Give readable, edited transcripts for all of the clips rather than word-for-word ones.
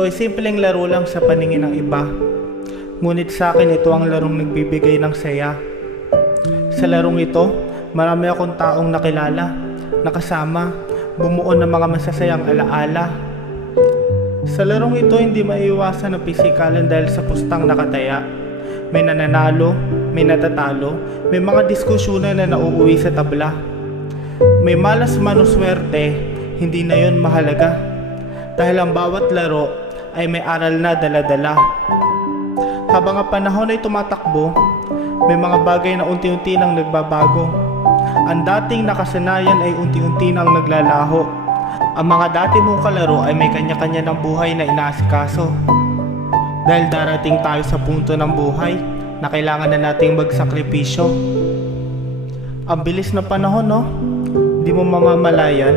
Ito ay simpleng laro lang sa paningin ng iba. Ngunit sa akin ito ang larong nagbibigay ng saya. Sa larong ito, marami akong taong nakilala, nakasama, bumuo ng mga masasayang alaala. Sa larong ito hindi maiiwasan ang pisikalan dahil sa pustang nakataya. May nananalo, may natatalo, may mga diskusyonan na nauuwi sa tabla. May malas man o swerte, hindi na yon mahalaga. Dahil ang bawat laro ay may aral na dala-dala. Habang ang panahon ay tumatakbo, may mga bagay na unti-unti nang nagbabago. Ang dating nakasanayan ay unti-unti nang naglalaho. Ang mga dati mong kalaro ay may kanya-kanya ng buhay na inaasikaso. Dahil darating tayo sa punto ng buhay na kailangan na nating magsakripisyo. Ang bilis ng panahon, no? Di mo mamamalayan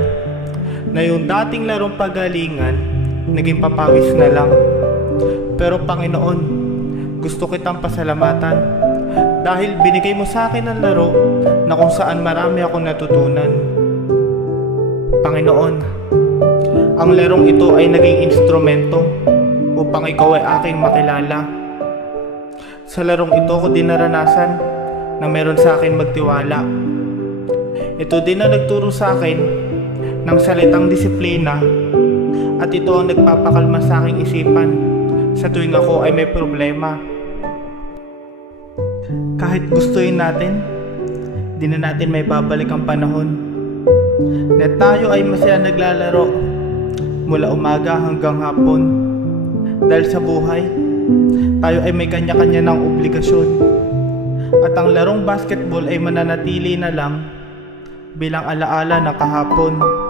na yung dating larong pagalingan naging papawis na lang. Pero Panginoon, gusto kitang pasalamatan dahil binigay mo sa akin ang laro na kung saan marami akong natutunan. Panginoon, ang larong ito ay naging instrumento upang ikaw ay aking makilala. Sa larong ito ko din naranasan na meron sa akin magtiwala. Ito din ang nagturo sa akin ng salitang disiplina at ito ang nagpapakalma sa aking isipan sa tuwing ako ay may problema. Kahit gustuin natin, di na natin may babalik ang panahon na tayo ay masaya naglalaro mula umaga hanggang hapon. Dahil sa buhay, tayo ay may kanya-kanya ng obligasyon at ang larong basketball ay mananatili na lang bilang alaala ng kahapon.